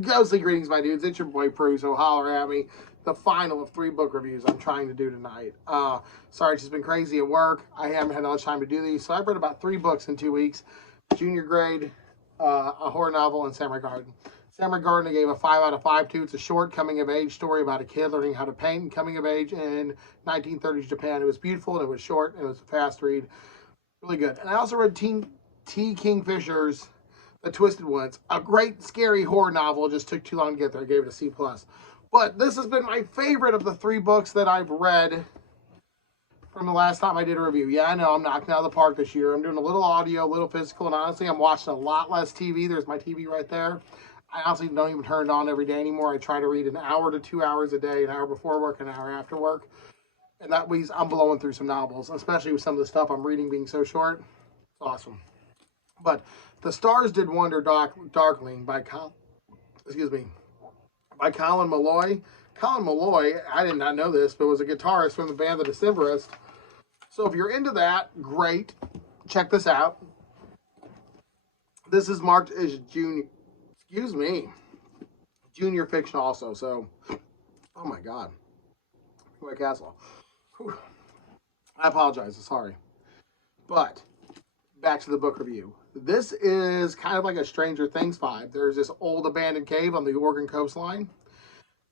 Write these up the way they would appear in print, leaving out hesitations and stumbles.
Ghostly greetings, my dudes. It's your boy Pruitt, so holler at me. The final of 3 book reviews I'm trying to do tonight. Sorry, it's just been crazy at work. I haven't had enough time to do these, so I've read about 3 books in 2 weeks. Junior grade, a horror novel, and Samurai Garden. Samurai Garden I gave a 5 out of 5 to. It's a short coming-of-age story about a kid learning how to paint and coming of age in 1930s Japan. It was beautiful, and it was short, and it was a fast read. Really good. And I also read T. Kingfisher's The Twisted Ones, a great scary horror novel. It just took too long to get there. I gave it a C plus. But this has been my favorite of the 3 books that I've read from the last time I did a review. Yeah, I know I'm knocking out of the park this year. I'm doing a little audio, a little physical, and honestly, I'm watching a lot less TV. There's my TV right there. I honestly don't even turn it on every day anymore. I try to read an hour to 2 hours a day, an hour before work, an hour after work. And that means I'm blowing through some novels, especially with some of the stuff I'm reading being so short. It's awesome. But The Stars Did Wonder, Darkling by Colin Malloy. Colin Malloy, I did not know this, but was a guitarist from the band The Decemberists. So if you're into that, great. Check this out. This is marked as junior fiction also. So, oh my God. White Castle. Whew. I apologize, sorry. But, back to the book review. This is kind of like a Stranger Things vibe. There's this old abandoned cave on the Oregon coastline,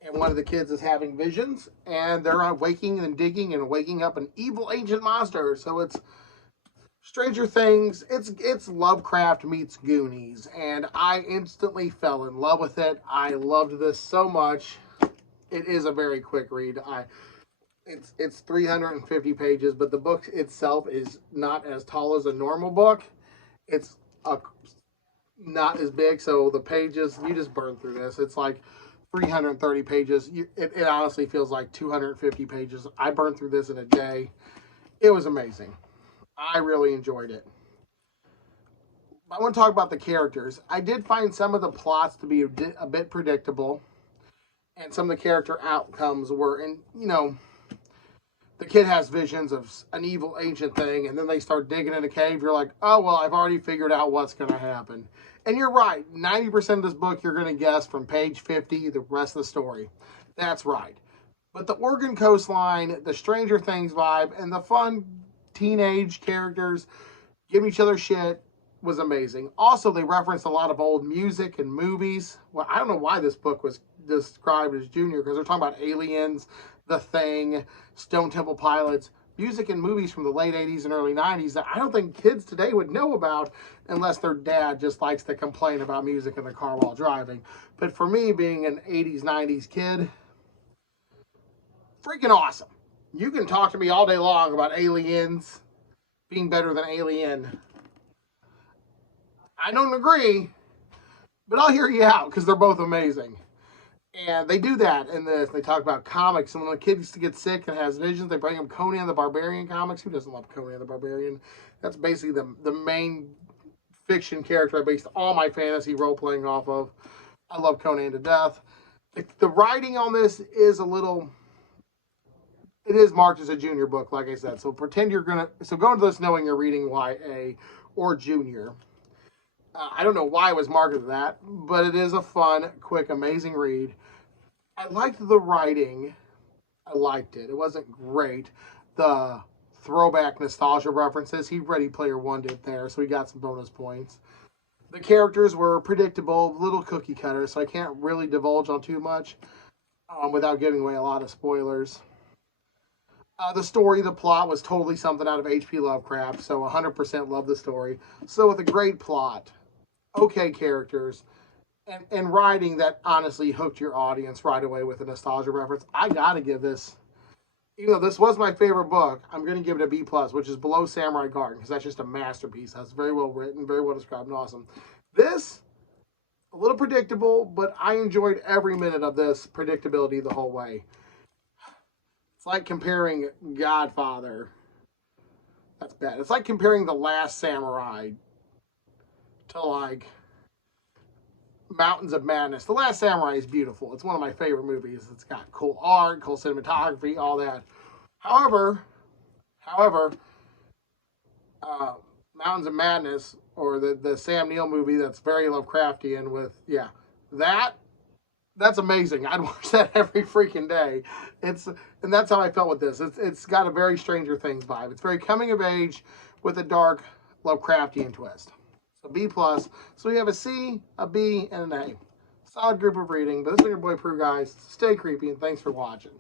and one of the kids is having visions, and they're waking and digging and waking up an evil ancient monster. So it's Stranger Things. It's Lovecraft meets Goonies, and I instantly fell in love with it. I loved this so much. It is a very quick read. It's 350 pages, but the book itself is not as tall as a normal book. It's not as big, so the pages, you just burn through this. It's like 330 pages. It honestly feels like 250 pages. I burned through this in a day. It was amazing. I really enjoyed it. I want to talk about the characters. I did find some of the plots to be a bit predictable, and some of the character outcomes were, the kid has visions of an evil ancient thing, and then they start digging in a cave. You're like, oh, well, I've already figured out what's going to happen. And you're right. 90% of this book, you're going to guess from page 50, the rest of the story. That's right. But the Oregon coastline, the Stranger Things vibe, and the fun teenage characters giving each other shit was amazing. Also, they referenced a lot of old music and movies. Well, I don't know why this book was described as junior, because they're talking about aliens, The Thing, Stone Temple Pilots, music and movies from the late 80s and early 90s that I don't think kids today would know about unless their dad just likes to complain about music in the car while driving. But for me, being an 80s, 90s kid, freaking awesome. You can talk to me all day long about aliens being better than Alien. I don't agree, but I'll hear you out because they're both amazing. And they do that in this. They talk about comics. And when a kid used to get sick and has visions, they bring him Conan the Barbarian comics. Who doesn't love Conan the Barbarian? That's basically the main fiction character I based all my fantasy role-playing off of. I love Conan to death. The writing on this is it is marked as a junior book, like I said. So pretend you're going to, so go into this knowing you're reading YA or junior. I don't know why it was marketed that, but it is a fun, quick, amazing read. I liked the writing. I liked it. It wasn't great. The throwback nostalgia references, Ready Player One did there, so he got some bonus points. The characters were predictable, little cookie cutter, so I can't really divulge on too much without giving away a lot of spoilers. The story, the plot was totally something out of H.P. Lovecraft, so 100% love the story. So with a great plot, okay characters, and writing that honestly hooked your audience right away with a nostalgia reference, I gotta give this, even though this was my favorite book, I'm gonna give it a B plus, which is below Samurai Garden, because that's just a masterpiece. That's very well written, very well described, and awesome. This, a little predictable, but I enjoyed every minute of this predictability the whole way. It's like comparing Godfather. That's bad. It's like comparing The Last Samurai to like Mountains of Madness. The Last Samurai is beautiful. It's one of my favorite movies. It's got cool art, cool cinematography, all that. However, Mountains of Madness, or the Sam Neill movie that's very Lovecraftian with, that That's amazing. I'd watch that every freaking day. And that's how I felt with this. It's got a very Stranger Things vibe. It's very coming of age with a dark Lovecraftian twist. So B plus. So we have a C, a B, and an A. Solid group of reading. But this is your boy Prue, guys. Stay creepy, and thanks for watching.